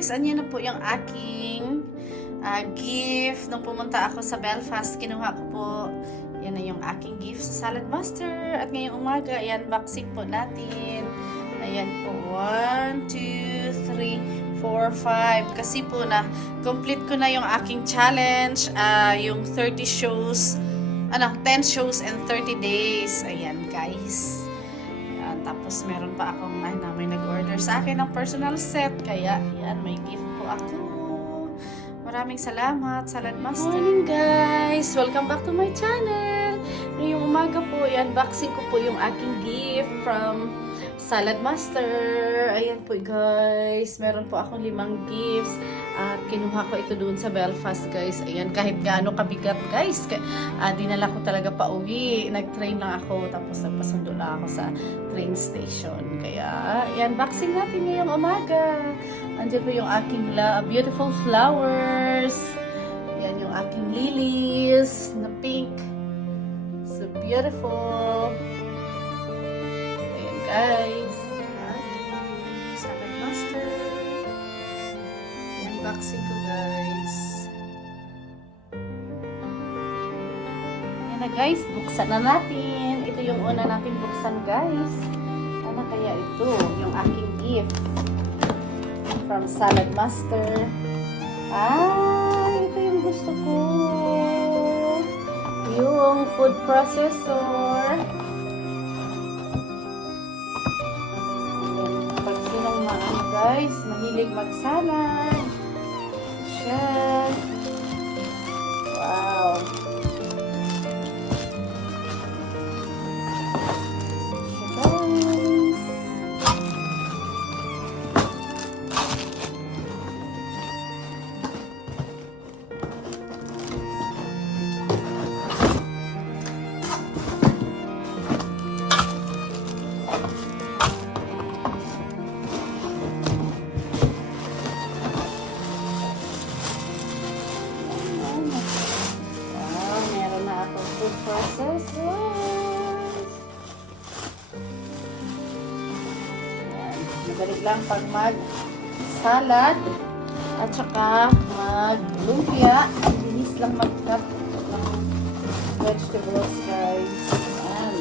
guys, anyan na po yung aking gift. Nung pumunta ako sa Belfast, kinuha ko po. Yan na yung aking gift sa Saladmaster. At ngayong umaga, i-unboxing po natin. Ayan po, 1, 2, 3, 4, 5. Kasi po na, complete ko na yung aking challenge. Yung 30 shows, 10 shows and 30 days. Ayan guys. Tapos meron pa akong may nag-order sa akin ng personal set. Kaya yan, may gift po ako. Maraming salamat, Saladmaster. Morning guys! Welcome back to my channel. Ngayong umaga po, i-unboxing ko po yung aking gift from Saladmaster. Ayan po guys. Meron po akong 5 gifts. At kinuha ko ito doon sa Belfast guys. Ayan, kahit gaano kabigat guys. Dinala ko talaga pa uwi. Nag-train lang ako. Tapos nagpasundo lang ako sa train station. Kaya, i-unboxing natin ngayong umaga. Andiyan po yung aking beautiful flowers. Ayan yung aking lilies na pink. So beautiful. Ayan guys. Saladmaster. Unboxing ko guys. Ayan na guys. Buksan na natin. Ito yung una natin buksan guys. Ano kaya ito? Yung aking gift. From Saladmaster. Ito yung gusto ko. Yung food processor. Pag sinong guys, mahilig magsalad. Siya. Wow. Food processors. Ayan. Madali lang pag mag-salad at saka mag-lumpia. Ang bilis lang mag-cut ng vegetables guys. Ayan.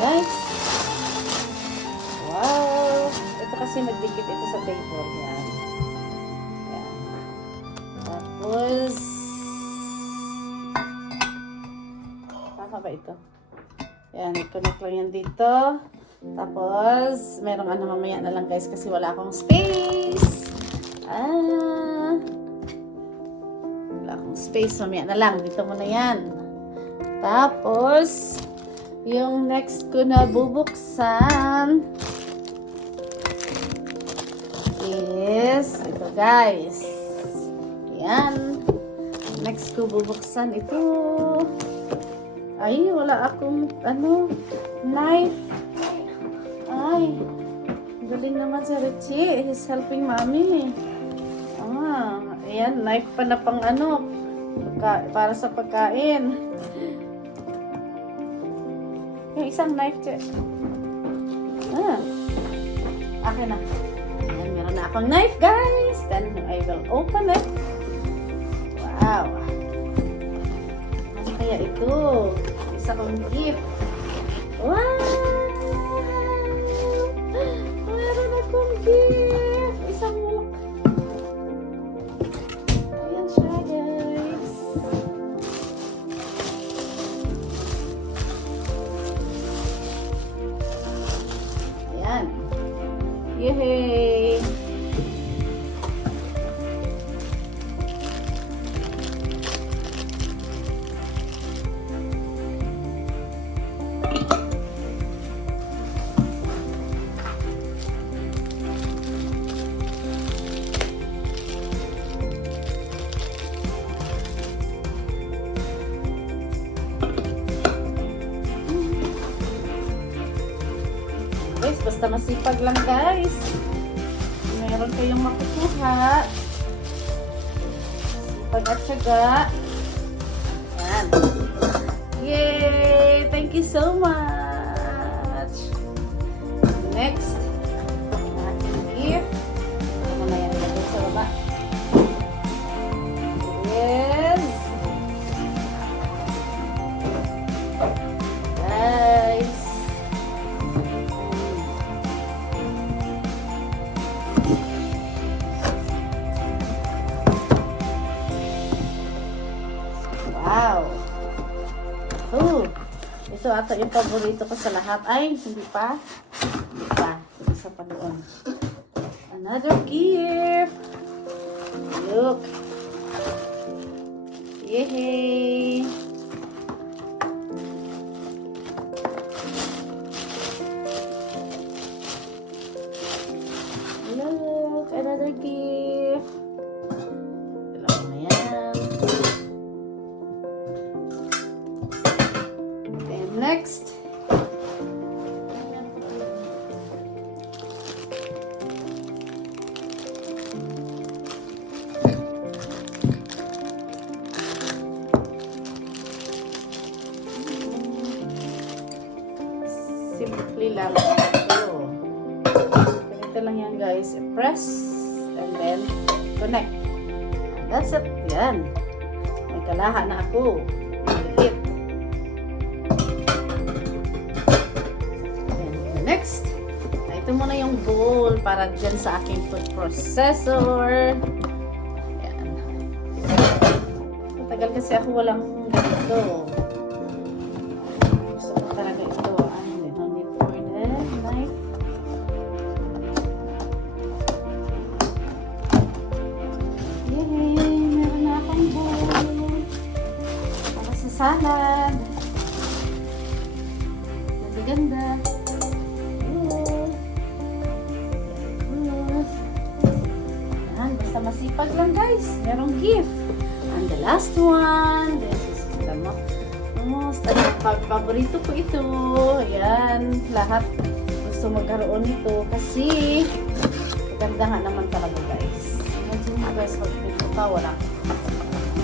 Guys. Kasi magdikit ito sa paper. Yan. Yan. Tapos, tama ba ito? Yan, i-connect lang yan dito. Tapos, merong mamaya na lang guys kasi wala akong space. Wala akong space. Mamaya na lang. Dito muna yan. Tapos, yung next ko na bubuksan is ito guys. Yan. Next ko bubuksan ito. Ay, wala akong knife. Ay, galing naman si Richie. He's helping mommy. Ayan, knife pa na pang para sa pagkain. Yung isang knife, akin na. Meron na akong knife, guys. Then, I will open it. Wow. Ano kaya ito? Isa kong gift. Wow! Meron akong gift. Isang look. Ayan siya, guys. Ayan. Yay! Guys, basta masipag lang guys. Meron kayong makukuha. Sipag at syaga. Yan. Yay! Thank you so much! Next, aking gift. Ano na yan? Lagay sa baba. Yes! Guys! Wow! Oh! Ito ata yung paborito ko sa lahat. Ay, hindi pa. Hindi pa. Isa pa doon. Another gift! Look! Yay! Look! Another gift! Dalawa na yan. And next, simple lang ito. Ganito lang yan guys. Press and then connect. That's it. Yan. May kalaha na ako. Dikit. Next, ito muna yung bowl para dyan sa aking food processor. Yan. Matagal kasi ako walang ganito. Gusto ko talaga ito. No need for the knife. Yay! Meron na akong bowl. Para sa salad. Ganda-ganda. Basta masipag lang guys. Merong gift. And the last one. This is the most paborito ko ito. Ayan. Lahat gusto magkaroon nito. Kasi ganda nga naman talaga guys. Imagine mo guys. Pag-prito ka. Wala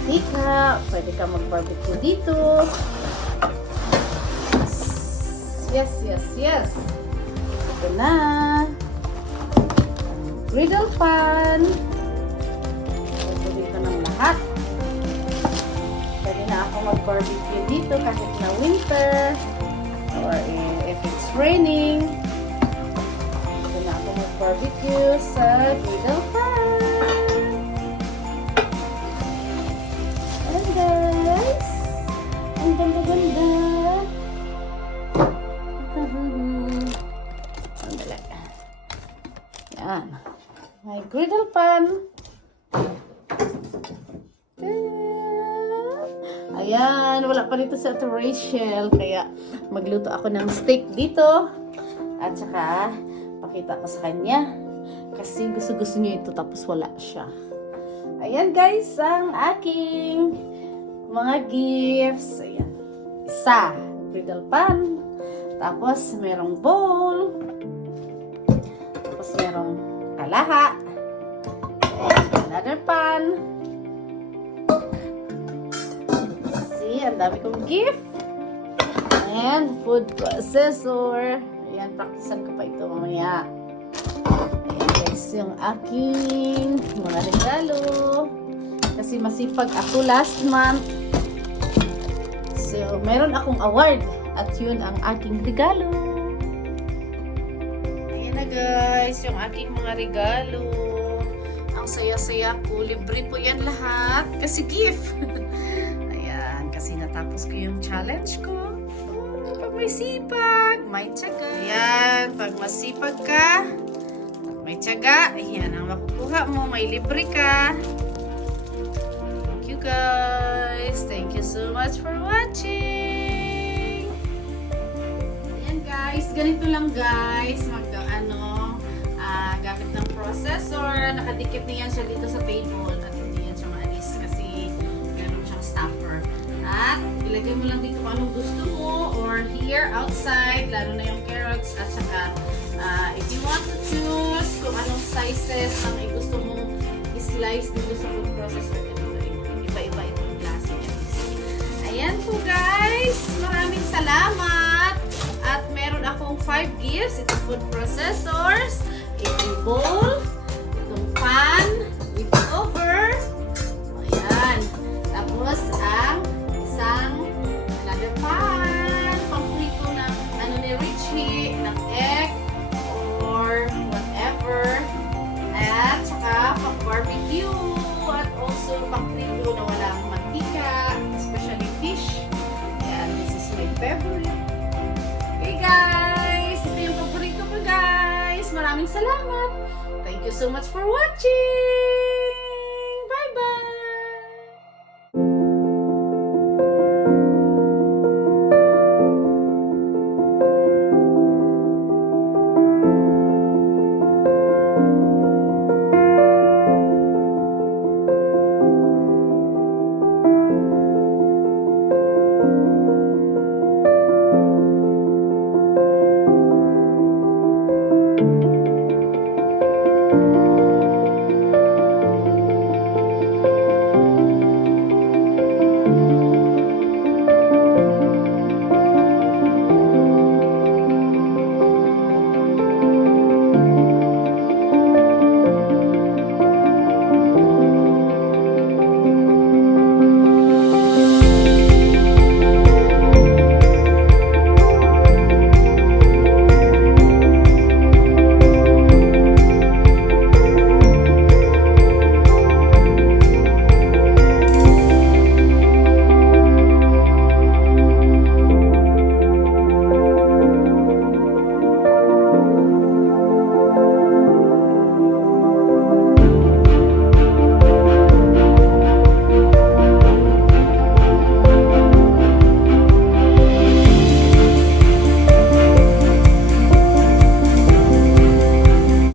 mantika. Pwede ka mag-barbecue dito. Yes, yes, yes. Ito na. Griddle pan. Dito ng lahat. Pwede na ako mag-barbecue dito kahit na winter or if it's raining. Pwede na ako mag-barbecue sa griddle pan. And guys, ang ganda-ganda. Sandali. Yan. May griddle pan. Ayan, wala pa dito sa Ate Rachel. Kaya magluto ako ng steak dito. At saka, pakita ko sa kanya. Kasi gusto-gusto niya ito tapos wala siya. Ayan guys, ang aking mga gifts. Ayan. Isa, griddle pan. Tapos, merong bowl. Tapos, merong kalaha. And another pan. See, ang dami kong gift. And food processor. Ayan, practicean ko pa ito mamaya. Ayan guys, yung aking mga regalo. Kasi masipag ako last month. So, meron akong award. At yun ang aking regalo. Ayan na guys, yung aking mga regalo. Ang saya-saya ko. Libre po yan lahat. Kasi gift. Ayan, kasi natapos ko yung challenge ko. Pag may sipag, may tiyaga. Ayan, pag masipag ka, may tiyaga. Ayan, ang makukuha mo, may libre ka. Thank you guys. Thank you so much for watching. Guys, ganito lang guys, gamit ng processor, nakadikit na yan siya dito sa table at hindi yan siya maalis kasi meron siyang stopper. At ilagay mo lang dito kung anong gusto mo or here, outside, lalo na yung carrots at saka if you want to choose kung anong sizes ang gusto mong i-slice dito sa food processor, iba-iba itong klase guys. Ayan. 5 gifts. Itong food processors, itong bowl, itong pan, with cover. Ayan. Tapos, ang isang another pan. Pangprito ng ano ni Richie, ng egg, or whatever. At saka, pang-barbecue. At also, pangprito na walang mantika, especially fish. Ayan, this is my favorite. Okay guys, ito yung paborito ko guys. Maraming salamat. Thank you so much for watching.